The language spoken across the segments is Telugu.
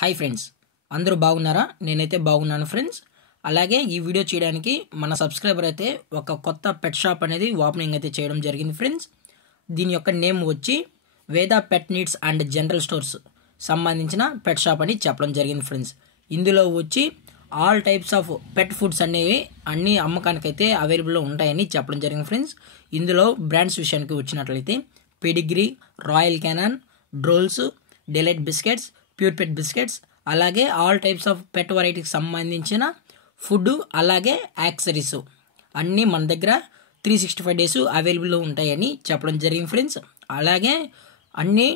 హాయ్ ఫ్రెండ్స్, అందరూ బాగున్నారా? నేనైతే బాగున్నాను ఫ్రెండ్స్. అలాగే ఈ వీడియో చేయడానికి మన సబ్స్క్రైబర్ అయితే ఒక కొత్త పెట్ షాప్ అనేది ఓపెనింగ్ అయితే చేయడం జరిగింది ఫ్రెండ్స్. దీని యొక్క నేమ్ వచ్చి వేద పెట్ నీడ్స్ అండ్ జనరల్ స్టోర్స్ సంబంధించిన పెట్ షాప్ అని చెప్పడం జరిగింది ఫ్రెండ్స్. ఇందులో వచ్చి all types of pet foods అనేవి అన్ని అమ్మకానికైతే అవైలబుల్లో ఉంటాయని చెప్పడం జరిగింది ఫ్రెండ్స్. ఇందులో బ్రాండ్స్ విషయానికి వచ్చినట్లయితే Pedigree, Royal Canin, Drools, Delight biscuits, Pure Pet biscuits, అలాగే ఆల్ టైప్స్ ఆఫ్ పెట్ వెరైటీకి సంబంధించిన ఫుడ్ అలాగే యాక్సరీస్ అన్నీ మన దగ్గర 365 డేస్ అవైలబుల్లో ఉంటాయని చెప్పడం జరిగింది ఫ్రెండ్స్. అలాగే అన్నీ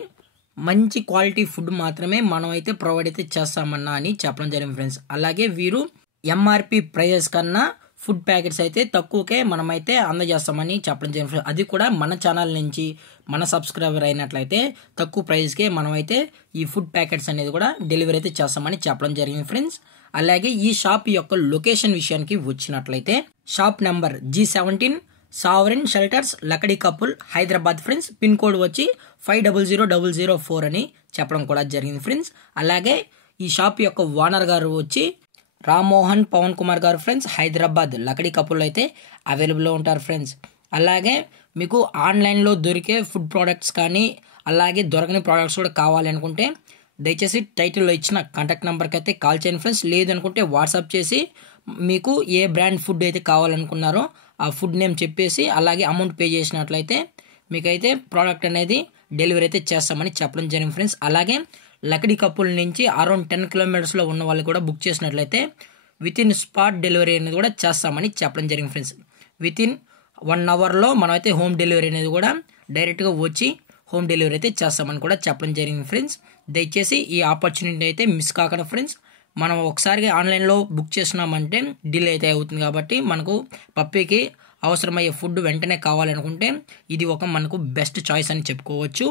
మంచి క్వాలిటీ ఫుడ్ మాత్రమే మనం అయితే ప్రొవైడ్ అయితే చేస్తామన్నా అని చెప్పడం జరిగింది ఫ్రెండ్స్. అలాగే వీరు ఎంఆర్పి ప్రైజెస్ కన్నా ఫుడ్ ప్యాకెట్స్ అయితే తక్కువకే మనమైతే అందజేస్తామని చెప్పడం జరిగింది ఫ్రెండ్స్. అది కూడా మన ఛానల్ నుంచి మన సబ్స్క్రైబర్ అయినట్లయితే తక్కువ ప్రైస్కే మనమైతే ఈ ఫుడ్ ప్యాకెట్స్ అనేది కూడా డెలివరీ అయితే చేస్తామని చెప్పడం జరిగింది ఫ్రెండ్స్. అలాగే ఈ షాప్ యొక్క లొకేషన్ విషయానికి వచ్చినట్లయితే shop number G17 Sovereign Shelters Lakdikapul Hyderabad friends. Pin code వచ్చి 500004 అని చెప్పడం కూడా జరిగింది ఫ్రెండ్స్. అలాగే ఈ షాప్ యొక్క ఓనర్ గారు వచ్చి రామ్మోహన్ పవన్ కుమార్ గారు ఫ్రెండ్స్. హైదరాబాద్ లకడీ కపుల్ అయితే అవైలబుల్లో ఉంటారు ఫ్రెండ్స్. అలాగే మీకు ఆన్లైన్లో దొరికే ఫుడ్ ప్రోడక్ట్స్ కానీ అలాగే దొరకని ప్రోడక్ట్స్ కూడా కావాలి అనుకుంటే దయచేసి టైటిల్లో ఇచ్చిన కాంటాక్ట్ నెంబర్కి అయితే కాల్ చేయండి ఫ్రెండ్స్. లేదనుకుంటే వాట్సాప్ చేసి మీకు ఏ బ్రాండ్ ఫుడ్ అయితే కావాలనుకున్నారో ఆ ఫుడ్ నేమ్ చెప్పేసి అలాగే అమౌంట్ పే చేసినట్లయితే మీకైతే ప్రోడక్ట్ అనేది డెలివరీ అయితే చేస్తామని చెప్పడం జరిగింది ఫ్రెండ్స్. అలాగే లకడీ కపుల్ నుంచి అరౌండ్ 10 కిలోమీటర్స్లో ఉన్న వాళ్ళు కూడా బుక్ చేసినట్లయితే విత్ ఇన్ స్పాట్ డెలివరీ అనేది కూడా చేస్తామని చెప్పడం జరిగింది ఫ్రెండ్స్. విత్ ఇన్ 1 అవర్లో మనమైతే హోమ్ డెలివరీ అనేది కూడా డైరెక్ట్గా వచ్చి హోమ్ డెలివరీ అయితే చేస్తామని కూడా చెప్పడం జరిగింది ఫ్రెండ్స్. దయచేసి ఈ ఆపర్చునిటీ అయితే మిస్ కాకుండా ఫ్రెండ్స్. మనం ఒకసారి ఆన్లైన్లో బుక్ చేసినామంటే డిలే అయితే అవుతుంది కాబట్టి మనకు పప్పీకి అవసరమయ్యే ఫుడ్ వెంటనే కావాలనుకుంటే ఇది ఒక మనకు బెస్ట్ చాయిస్ అని చెప్పుకోవచ్చు.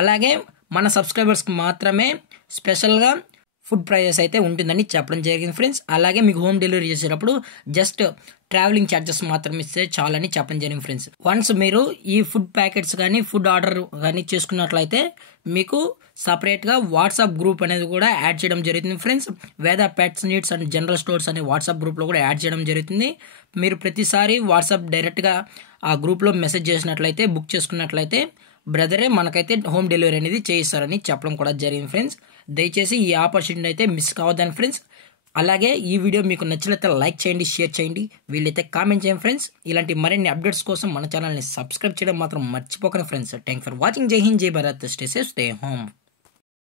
అలాగే మన సబ్స్క్రైబర్స్కి మాత్రమే స్పెషల్గా ఫుడ్ ప్రైజెస్ అయితే ఉంటుందని చెప్పడం జరిగింది ఫ్రెండ్స్. అలాగే మీకు హోమ్ డెలివరీ చేసేటప్పుడు జస్ట్ ట్రావెలింగ్ ఛార్జెస్ మాత్రం ఇస్తే చాలని చెప్పడం జరిగింది ఫ్రెండ్స్. వన్స్ మీరు ఈ ఫుడ్ ప్యాకెట్స్ కానీ ఫుడ్ ఆర్డర్ కానీ చేసుకున్నట్లయితే మీకు సపరేట్గా వాట్సాప్ గ్రూప్ అనేది కూడా యాడ్ చేయడం జరుగుతుంది ఫ్రెండ్స్. వేద pets needs and general stores అనే వాట్సాప్ గ్రూప్లో కూడా యాడ్ చేయడం జరుగుతుంది. మీరు ప్రతిసారి వాట్సాప్ డైరెక్ట్గా ఆ గ్రూప్లో మెసేజ్ చేసినట్లయితే బుక్ చేసుకున్నట్లయితే బ్రదరే మనకైతే హోమ్ డెలివరీ అనేది చేయిస్తారని చెప్పడం కూడా జరిగింది ఫ్రెండ్స్. దయచేసి ఈ ఆపర్చునిటీ అయితే మిస్ కావద్దని ఫ్రెండ్స్. అలాగే ఈ వీడియో మీకు నచ్చినట్లయితే లైక్ చేయండి, షేర్ చేయండి, వీళ్ళైతే కామెంట్ చేయండి ఫ్రెండ్స్. ఇలాంటి మరిన్ని అప్డేట్స్ కోసం మన ఛానల్ని సబ్స్క్రైబ్ చేయడం మాత్రం మర్చిపోకండి ఫ్రెండ్స్. Thank for watching. జై హింద్, జై Bharat, stay safe, stay home.